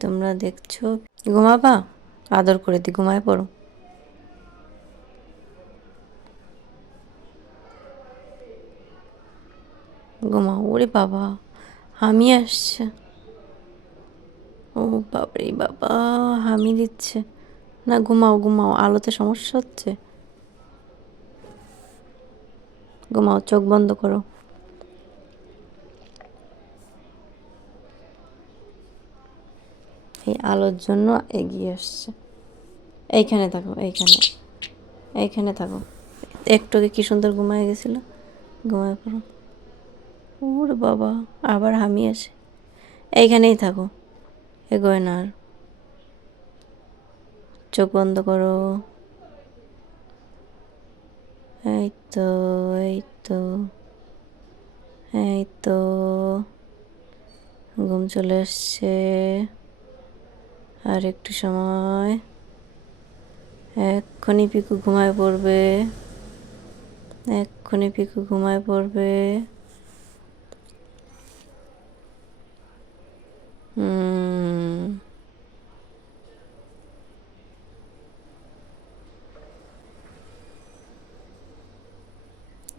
তোমরা দেখছ। ঘুমাবা? আদর করে দি, ঘুমায় পড়ো। ঘুমাও, ওরে বাবা, হামি আসছে। ও বাবারে বাবা, হামি দিচ্ছে। না, ঘুমাও ঘুমাও, আলোতে সমস্যা হচ্ছে? ঘুমাও, চোখ বন্ধ করো। এই আলোর জন্য এগিয়ে আসছে। এইখানে থাকো, এইখানে। এইখানে থাকো। একটু কি সুন্দর ঘুমায় গেছিল। ঘুমায় পড়ো। ওর বাবা, আবার হামি আসে। এইখানেই থাকো এগোয় না আর চোখ বন্ধ করো। এই তো এই তো এই তো। ঘুম চলে আসছে। আর একটু সময়। এক্ষুনি পিকু ঘুমায় পড়বে। এক্ষুনি পিকু ঘুমায় পড়বে।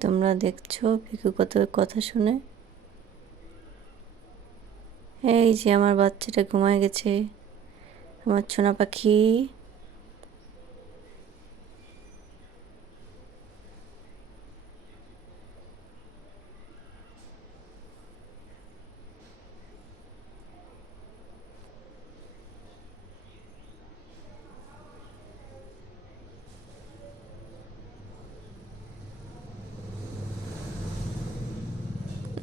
তোমরা দেখছ পিকু কত কথা শুনে? এই যে আমার বাচ্চাটা ঘুমায় গেছে। আমার ছোনা পাখি।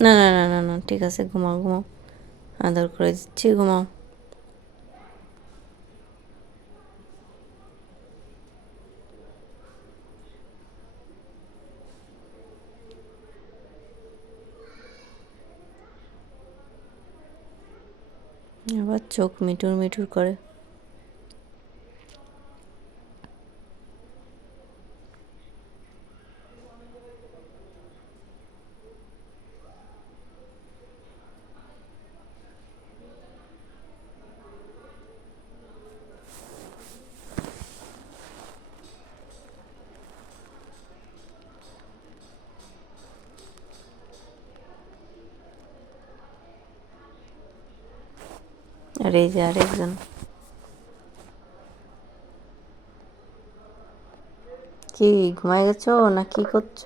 না না না না না, ঠিক আছে, ঘুমাও ঘুমাও। আদর করে দিচ্ছি, ঘুমাও। আবার চোখ মিটুর মিটুর করে। আর এই যে আরেকজন। কি, ঘুমায় গেছো না কি করছ?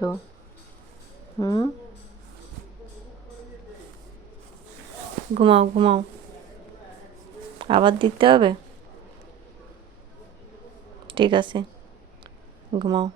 হুম? ঘুমাও ঘুমাও। আবার দিতে হবে? ঠিক আছে, ঘুমাও।